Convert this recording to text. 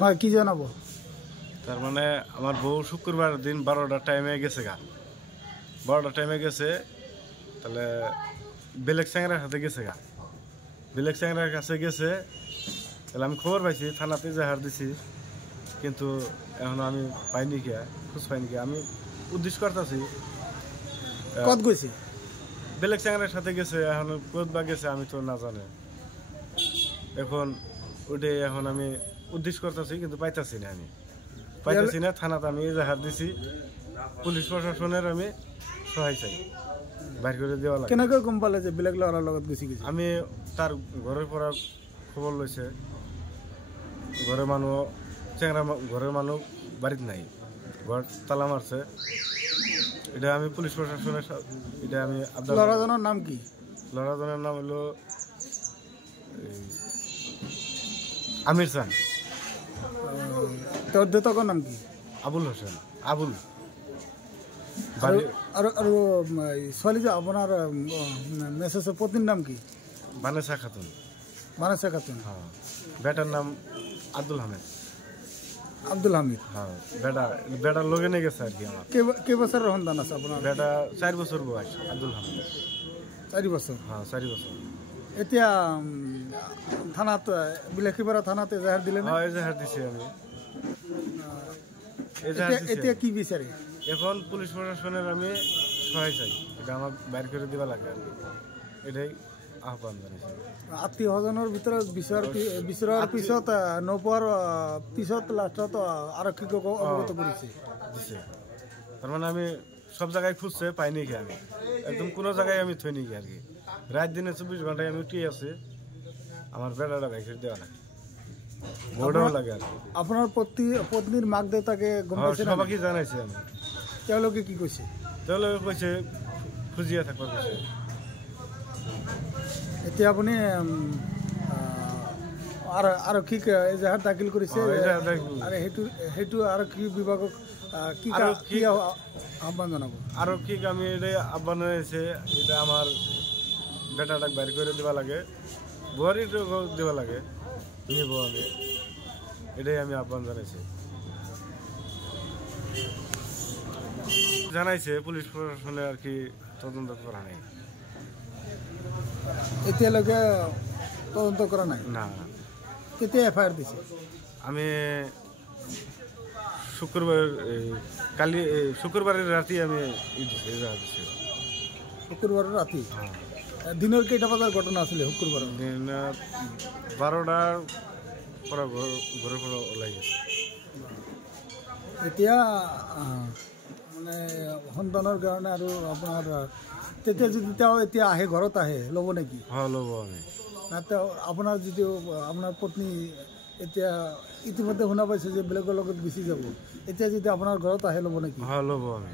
হয় কি জানাবো? তার মানে আমার বউ শুক্রবার দিন 12টার টাইমে গেছে গা, 12টার টাইমে গেছে, তাহলে বেলেগ চ্যাংরার হাতে গেছে গা, বেলেগ চ্যাংরার কাছে গেছে। তাহলে আমি খবর পাইছি, থানাতে জাহার দিছি, কিন্তু এখন আমি পাইনি কে, খোঁজ পাইনি কে। আমি উদ্দেশ্য করতেছি কত গেছে? বেলেগ চ্যাংরার সাথে গেছে, এখন কোথ বা গেছে আমি তো না জানে। এখন ওটাই এখন আমি উদ্দেশ্য করতেছি, কিন্তু পাইতাছি না, আমি পাইতাছি না। থানাতে আমি জাহার দিছি, পুলিশ প্রশাসনের আমি সহায় চাই, বাইর করে দেওয়া লাগে। কেন কেউ গম পালে যে বেলেগ লড়ার লগত গেছি গেছে? আমি তার ঘরের পড়া খবর লইছে, ঘরের মানুষ চ্যাংরা, ঘরের মানুষ বাড়িতে নাই, ঘর তালা মারছে। এটা আমি পুলিশ প্রশাসনের এটা আমি লড়াজনের নাম কি? লড়াজনের নাম হলো আমির খান। তোর দেতকের নাম কি? আবুল হোসেন। আবুল। আর ছোৱালী যে আপোনাৰ মেছেজৰ পত্নীৰ নাম কি? বানেসা খাতুন। বানেসা খাতুন। হ্যাঁ, বেটার নাম আব্দুল হামিদ। আব্দুল হামিদ। হ্যাঁ, বেটার লগে নিয়ে গেছে আর কি। আমার কেই বছরের সন্তান আছে আপোনাৰ? বেটা 4 বছৰ বয়স। আব্দুল হামিদ 4 বছৰ। হ্যাঁ, 4 বছৰ। এতিয়া থানাত বিলাসীপাৰা থানাতে জাহাৰ দিলে না? হ্যাঁ, এজাহাৰ দিছি আমি। এতিয়া কি বিচাৰে? এখন পুলিশ প্রশাসনের আমি সহায় চাই, এটা আমার বাইর করে দিবা লাগে আর কি। এটাই আহ্বান জানাইছি। আত্মীয় স্বজনের ভিতরে বিচৰাৰ পিছত নোপোৱাৰ পিছত লাষ্টত আৰক্ষীক অৱগত কৰিছে। তার মানে আমি সব জায়গায় খুঁজছে, পাইনি কি আমি একদম কোনো জায়গায় আমি থইনি কি আর কি। রাত দিনে 24 ঘন্টায় আমি উঠে আছে, আমার বেড়াটা বাইর করে দেওয়া লাগে, বড়ও লাগে আর কি। আপনার পত্নীর মাক দেউতাকে গম পাইছে? সবাইকে জানাইছি আমি। তেওঁলোকে কি কৈছে? তেওঁলোকে কৈছে খুঁজিয়া থাকবা কৈছে। এতিয়া আপুনি আৰক্ষীক এজাহাৰ দাখিল কৰিছে, আৰু সেইটো আৰক্ষী বিভাগক কি আহ্বান জনাব? আৰক্ষীক আমি এটাই আহ্বান জানাইছে, এটা আমার বেটাটাক বাইর করে দেওয়া লাগে, বুয়ারিটাকে দেওয়া লাগে, নিব আমি, এটাই আমি আহ্বান জানাইছি। জানাইছে পুলিশ প্রশাসনে আর কি তদন্ত করা নাই, এতিয়ালৈকে তদন্ত করা নাই না। কেতিয়া এফআইআর দিছে? আমি শুক্রবারের রাতে আমি দিছি। শুক্রবারের রাতে? হ্যাঁ। দিনের কেইটা বাজার ঘটনা আছিল শুক্রবার? দিন 12টার পরে ঘরের পরে ওলাই গেছে। এতিয়া মানে সন্তানৰ কাৰণে আৰু আপোনাৰ তেতিয়া যদি তেওঁ এতিয়া আহে, ঘৰত আহে, ল'ব নেকি? হয়, ল'ব আমি। তেওঁ আপোনাৰ যিটো আপোনাৰ পত্নী এতিয়া ইতিমধ্যে শুনা পাইছে যে বেলেগৰ লগত গুচি যাব, এতিয়া যদি আপোনাৰ ঘৰত আহে ল'ব নেকি? হয়, ল'ব আমি।